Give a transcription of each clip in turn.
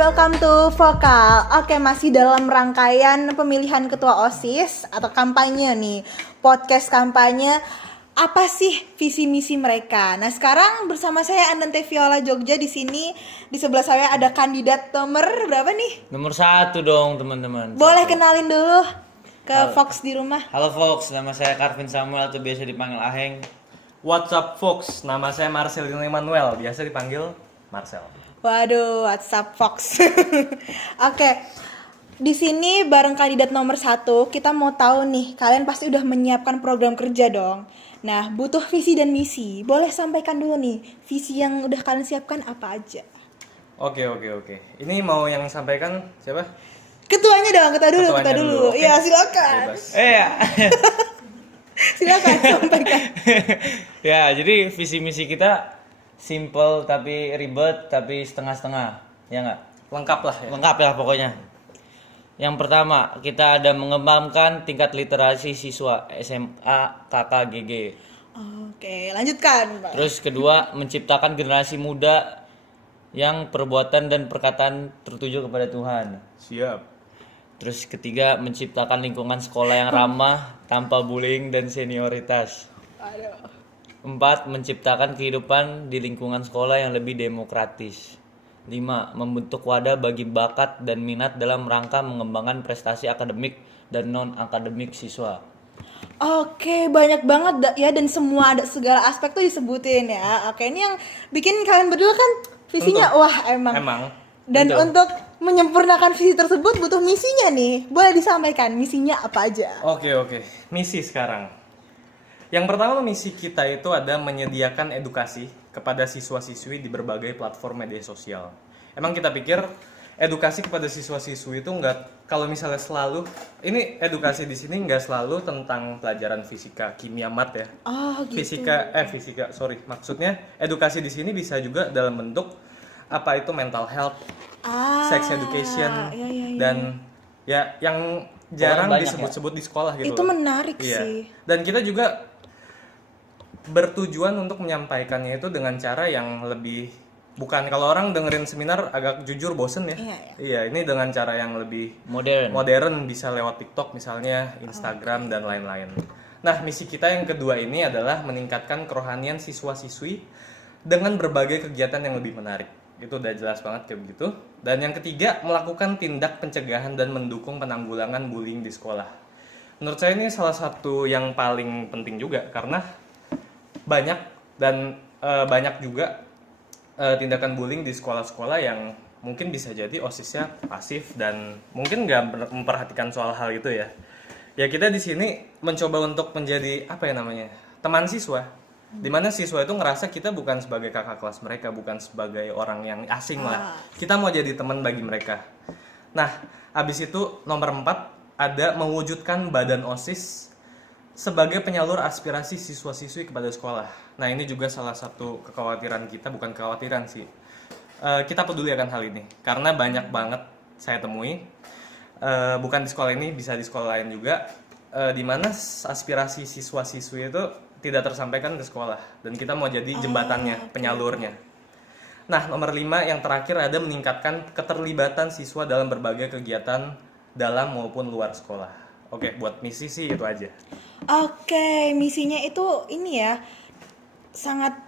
welcome to Vokal. Oke, masih dalam rangkaian pemilihan ketua OSIS atau kampanye nih. Podcast kampanye apa sih visi misi mereka. Nah, sekarang bersama saya Andante Viola Jogja di sini. Di sebelah saya ada kandidat nomor berapa nih? Nomor 1 dong, teman-teman. Boleh kenalin dulu ke Fox di rumah. Halo Fox, nama saya Karvin Samuel atau biasa dipanggil Aheng. What's up Fox, nama saya Marcelino Emmanuel, biasa dipanggil Marcel. Waduh, WhatsApp Fox. Oke, di sini bareng kandidat nomor 1, kita mau tahu nih, kalian pasti udah menyiapkan program kerja dong. Nah, butuh visi dan misi. Boleh sampaikan dulu nih, visi yang udah kalian siapkan apa aja? Oke. Ini mau yang sampaikan siapa? Ketuanya dong, ketua dulu. Oke. Iya, silakan. Bebas. Silakan sampaikan. Ya, jadi visi misi kita simple tapi ribet tapi setengah-setengah, ya nggak? Lengkap lah ya. Lengkap ya pokoknya. Yang pertama, kita ada mengembangkan tingkat literasi siswa SMA KKGG. Oke, lanjutkan, Pak. Terus kedua, menciptakan generasi muda yang perbuatan dan perkataan tertuju kepada Tuhan. Siap. Terus ketiga, menciptakan lingkungan sekolah yang ramah tanpa bullying dan senioritas. Aduh. 4. Menciptakan kehidupan di lingkungan sekolah yang lebih demokratis. 5. Membentuk wadah bagi bakat dan minat dalam rangka mengembangkan prestasi akademik dan non-akademik siswa. Oke, banyak banget ya, dan semua ada segala aspek tuh disebutin ya. Oke, ini yang bikin kalian berdua kan visinya Tentu. wah emang. Dan Betul. untuk menyempurnakan visi tersebut butuh misinya nih. Boleh disampaikan misinya apa aja? Oke. Misi sekarang. Yang pertama, misi kita itu ada menyediakan edukasi kepada siswa-siswi di berbagai platform media sosial. Emang kita pikir edukasi kepada siswa-siswi itu nggak, kalau misalnya selalu, ini edukasi di sini nggak selalu tentang pelajaran fisika, kimia, mat ya. Oh, gitu. Maksudnya edukasi di sini bisa juga dalam bentuk apa itu mental health, sex education, iya. dan ya yang jarang banyak disebut-sebut di sekolah gitu. Itu loh. menarik Iya. sih. Dan kita juga bertujuan untuk menyampaikannya itu dengan cara yang lebih, bukan kalau orang dengerin seminar agak jujur bosen ya. Iya, ini dengan cara yang lebih modern, bisa lewat TikTok misalnya, Instagram dan lain-lain. Nah, misi kita yang kedua ini adalah meningkatkan kerohanian siswa-siswi dengan berbagai kegiatan yang lebih menarik. Itu udah jelas banget kayak begitu. Dan yang ketiga, melakukan tindak pencegahan dan mendukung penanggulangan bullying di sekolah. Menurut saya ini salah satu yang paling penting juga, karena banyak juga tindakan bullying di sekolah-sekolah yang mungkin bisa jadi OSIS-nya pasif dan mungkin nggak memperhatikan soal hal itu ya. Ya kita di sini mencoba untuk menjadi teman siswa, dimana siswa itu ngerasa kita bukan sebagai kakak kelas mereka, bukan sebagai orang yang asing lah. Kita mau jadi teman bagi mereka. Nah, abis itu nomor 4 ada mewujudkan badan OSIS sebagai penyalur aspirasi siswa-siswi kepada sekolah. Nah, ini juga salah satu kekhawatiran kita, bukan kekhawatiran sih. Kita peduli akan hal ini karena banyak banget saya temui, bukan di sekolah ini, bisa di sekolah lain juga, di mana aspirasi siswa-siswi itu tidak tersampaikan ke sekolah dan kita mau jadi jembatannya, penyalurnya. Nah, nomor 5 yang terakhir ada meningkatkan keterlibatan siswa dalam berbagai kegiatan dalam maupun luar sekolah. Oke, buat misi sih itu aja. Oke, misinya itu ini ya, sangat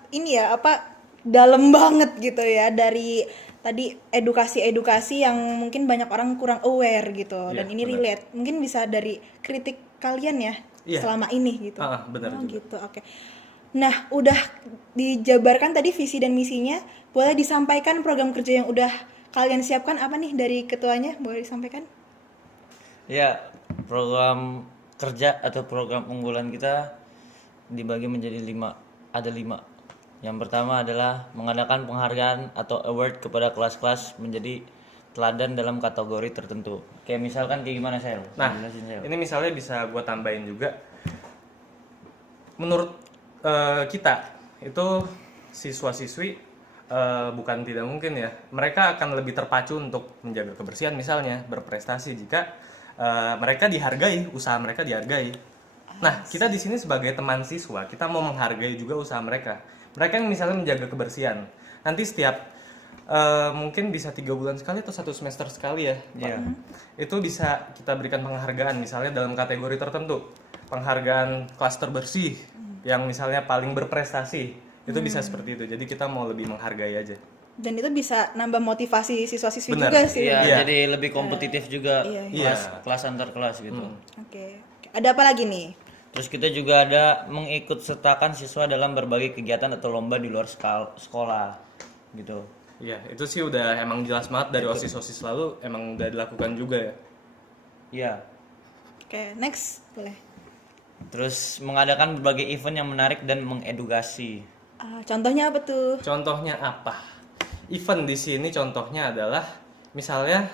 dalam banget gitu ya, dari tadi edukasi yang mungkin banyak orang kurang aware gitu. Iya, Dan ini benar. relate, mungkin bisa dari kritik kalian ya. Iya. Selama ini gitu. Benar juga. Gitu, oke. Nah, udah dijabarkan tadi visi dan misinya. Boleh disampaikan program kerja yang udah kalian siapkan apa nih dari ketuanya? Boleh disampaikan? Ya, program kerja atau program unggulan kita dibagi menjadi 5. Ada 5. Yang pertama adalah mengadakan penghargaan atau award kepada kelas-kelas menjadi teladan dalam kategori tertentu. Kayak misalkan kayak gimana, Sel? Nah, Jelasin, Sel. ini misalnya bisa gue tambahin juga. Menurut kita itu siswa-siswi bukan tidak mungkin ya, mereka akan lebih terpacu untuk menjaga kebersihan misalnya, berprestasi jika mereka dihargai, usaha mereka dihargai. Nah, kita di sini sebagai teman siswa, kita mau menghargai juga usaha mereka. Mereka yang misalnya menjaga kebersihan, nanti setiap mungkin bisa 3 bulan sekali atau 1 semester sekali ya, Pak. Iya. Itu bisa kita berikan penghargaan misalnya dalam kategori tertentu, penghargaan klaster bersih yang misalnya paling berprestasi, itu bisa seperti itu. Jadi kita mau lebih menghargai aja. Dan itu bisa nambah motivasi siswa-siswi Benar. juga sih. Iya, Iya. jadi lebih kompetitif juga Iya. kelas antar kelas gitu. Oke. Ada apa lagi nih? Terus kita juga ada mengikut sertakan siswa dalam berbagai kegiatan atau lomba di luar sekolah gitu. Iya, itu sih udah emang jelas banget dari OSIS-OSIS lalu emang udah dilakukan juga ya. Iya. Oke, next boleh. Terus mengadakan berbagai event yang menarik dan mengedukasi. Contohnya apa tuh? Contohnya apa? Event di sini contohnya adalah misalnya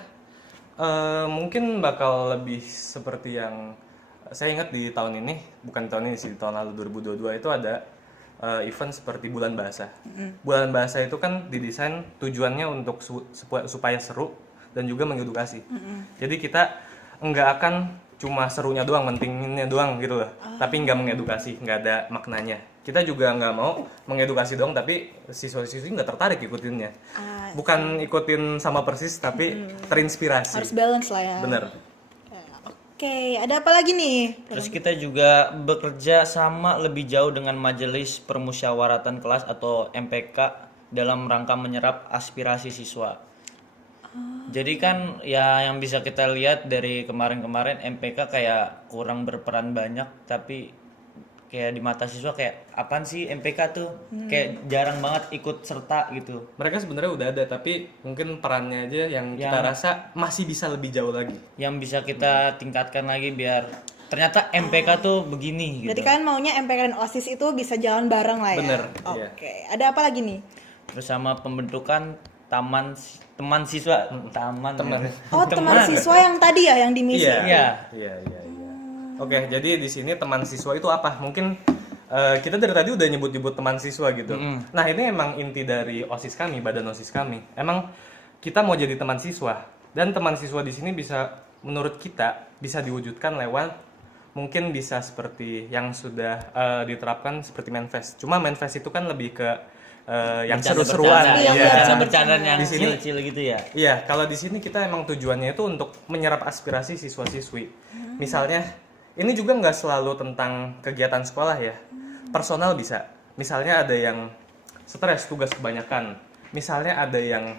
mungkin bakal lebih seperti yang saya ingat di tahun ini, bukan tahun ini sih, di tahun lalu 2022 itu ada event seperti Bulan Bahasa. Bulan Bahasa itu kan didesain tujuannya untuk supaya seru dan juga mengedukasi. Jadi kita nggak akan cuma serunya doang, mentinginnya doang gitu loh. Tapi nggak mengedukasi, nggak ada maknanya. Kita juga nggak mau mengedukasi doang, tapi siswa-siswi nggak tertarik ikutinnya. Bukan ikutin sama persis, tapi terinspirasi. Harus balance lah ya. Bener. Oke, ada apa lagi nih? Terus kita juga bekerja sama lebih jauh dengan Majelis Permusyawaratan Kelas atau MPK dalam rangka menyerap aspirasi siswa. Jadi kan ya yang bisa kita lihat dari kemarin-kemarin MPK kayak kurang berperan banyak, tapi kayak di mata siswa kayak apaan sih MPK tuh? Kayak jarang banget ikut serta gitu. Mereka sebenarnya udah ada, tapi mungkin perannya aja yang kita rasa masih bisa lebih jauh lagi. Yang bisa kita tingkatkan lagi biar ternyata MPK tuh begini gitu. Berarti kalian maunya MPK dan OSIS itu bisa jalan bareng lah ya? Bener, Oke, ada apa lagi nih? Terus sama pembentukan teman siswa, Teman. Oh, teman siswa yang tadi ya, yang di misi. Iya. Iya. Oke, jadi di sini teman siswa itu apa? Mungkin kita dari tadi udah nyebut-nyebut teman siswa gitu. Nah, ini emang inti dari OSIS kami, badan OSIS kami. Emang kita mau jadi teman siswa, dan teman siswa di sini bisa, menurut kita, bisa diwujudkan lewat mungkin bisa seperti yang sudah diterapkan seperti Manfest. Cuma Manfest itu kan lebih ke yang seru-seruan. Bercanda yang Di sini- kecil-kecil gitu ya. Iya, kalau di sini kita emang tujuannya itu untuk menyerap aspirasi siswa-siswi. Misalnya, ini juga nggak selalu tentang kegiatan sekolah ya. Personal bisa. Misalnya ada yang stres, tugas kebanyakan. Misalnya ada yang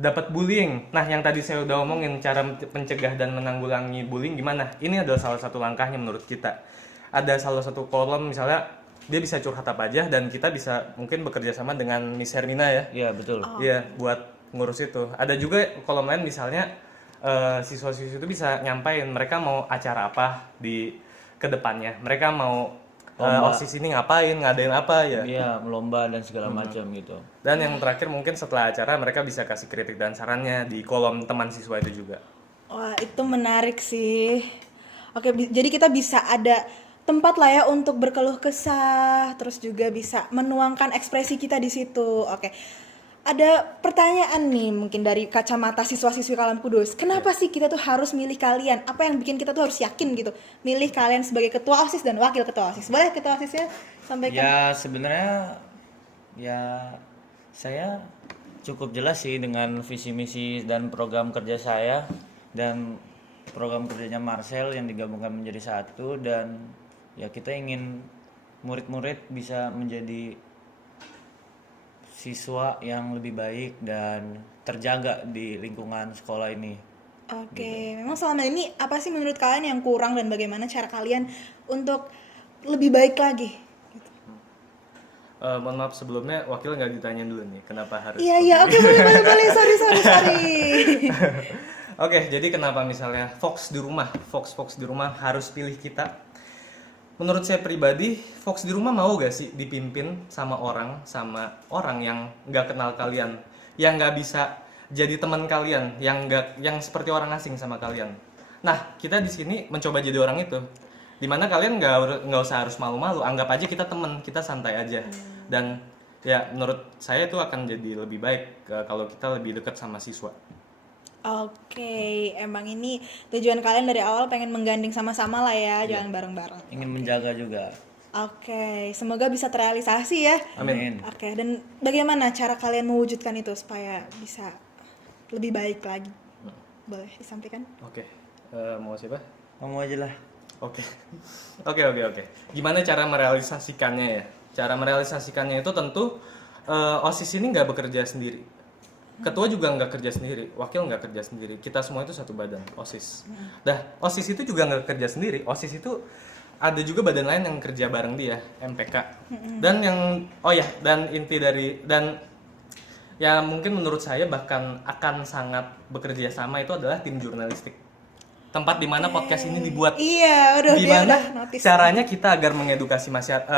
dapat bullying. Nah, yang tadi saya udah omongin cara mencegah dan menanggulangi bullying gimana? Ini adalah salah satu langkahnya menurut kita. Ada salah satu kolom misalnya dia bisa curhat apa aja dan kita bisa mungkin bekerja sama dengan Miss Hermina ya. Iya, betul. Iya, buat ngurus itu. Ada juga kolom lain misalnya siswa-siswi itu bisa nyampain mereka mau acara apa di kedepannya. Mereka mau OSIS ini ngapain, ngadain apa ya. Iya, melomba dan segala macam gitu. Dan yang terakhir mungkin setelah acara mereka bisa kasih kritik dan sarannya di kolom teman siswa itu juga. Wah, itu menarik sih. Oke, jadi kita bisa ada tempat lah ya untuk berkeluh kesah, terus juga bisa menuangkan ekspresi kita di situ. Oke. Ada pertanyaan nih mungkin dari kacamata siswa-siswi Kalam Kudus. Kenapa sih kita tuh harus milih kalian? Apa yang bikin kita tuh harus yakin gitu milih kalian sebagai ketua OSIS dan wakil ketua OSIS? Boleh ketua OSISnya sampaikan? Ya, sebenarnya ya saya cukup jelas sih dengan visi misi dan program kerja saya dan program kerjanya Marcel yang digabungkan menjadi satu, dan ya kita ingin murid-murid bisa menjadi siswa yang lebih baik dan terjaga di lingkungan sekolah ini. Oke, memang selama ini apa sih menurut kalian yang kurang dan bagaimana cara kalian untuk lebih baik lagi? Mohon maaf sebelumnya wakil nggak ditanyain dulu nih kenapa harus. Iya, oke, boleh, sorry. Oke, jadi kenapa misalnya Fox di rumah harus pilih kita? Menurut saya pribadi, Fox di rumah mau gak sih dipimpin sama orang yang nggak kenal kalian, yang nggak bisa jadi teman kalian, yang seperti orang asing sama kalian. Nah, kita di sini mencoba jadi orang itu, dimana kalian nggak usah harus malu-malu, anggap aja kita teman, kita santai aja. Dan ya menurut saya itu akan jadi lebih baik kalau kita lebih dekat sama siswa. Oke, emang ini tujuan kalian dari awal pengen menggandeng sama-sama lah ya, jalan bareng-bareng. Ingin menjaga juga. Oke, semoga bisa terrealisasi ya. Amin. Oke, dan bagaimana cara kalian mewujudkan itu supaya bisa lebih baik lagi? Boleh disampaikan? Oke. Mau siapa? Kamu aja lah. Oke. Oke. Gimana cara merealisasikannya ya? Cara merealisasikannya itu tentu OSIS ini nggak bekerja sendiri. Ketua juga nggak kerja sendiri, wakil nggak kerja sendiri. Kita semua itu satu badan, OSIS. OSIS itu juga nggak kerja sendiri. OSIS itu ada juga badan lain yang kerja bareng dia, MPK. Dan inti dari ya mungkin menurut saya bahkan akan sangat bekerja sama itu adalah tim jurnalistik. Tempat di mana podcast ini dibuat. Iya, dia Gimana udah notice. caranya kita agar mengedukasi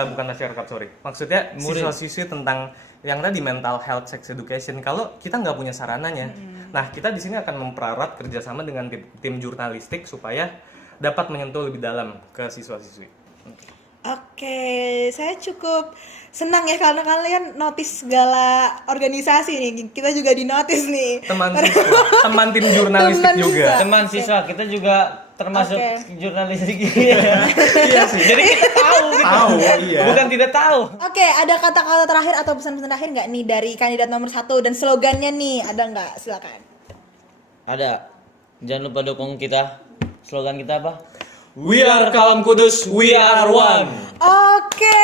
bukan masyarakat, sorry. Maksudnya siswa-siswi tentang yang tadi mental health, sex education. Kalau kita nggak punya sarananya, nah kita di sini akan mempererat kerjasama dengan tim jurnalistik supaya dapat menyentuh lebih dalam ke siswa-siswi. Oke, saya cukup senang ya karena kalian notice segala organisasi nih. Kita juga di notice nih. Teman siswa, teman tim jurnalistik Teman juga. siswa. Teman siswa kita juga termasuk Oke. jurnalistik. Iya sih. Jadi kita tahu gitu. Tahu, iya. Bukan tidak tahu. Oke, ada kata-kata terakhir atau pesan-pesan terakhir nggak nih dari kandidat nomor 1 dan slogannya nih ada nggak? Silakan. Ada. Jangan lupa dukung kita. Slogan kita apa? We are Kalam Kudus, we are one. Oke,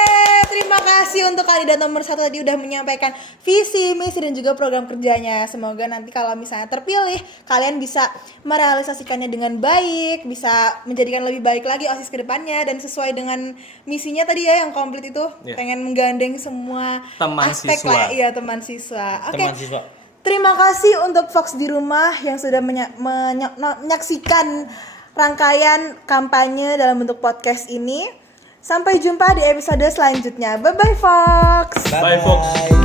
terima kasih untuk kandidat nomor 1 tadi udah menyampaikan visi, misi dan juga program kerjanya. Semoga nanti kalau misalnya terpilih, kalian bisa merealisasikannya dengan baik, bisa menjadikan lebih baik lagi OSIS ke depannya dan sesuai dengan misinya tadi ya yang komplit itu, Iya. pengen menggandeng semua Teman aspek siswa. lah, iya teman siswa. Oke. Teman siswa. Terima kasih untuk Fox di rumah yang sudah menyaksikan rangkaian kampanye dalam bentuk podcast ini. Sampai jumpa di episode selanjutnya. Bye bye Fox. Bye, Fox.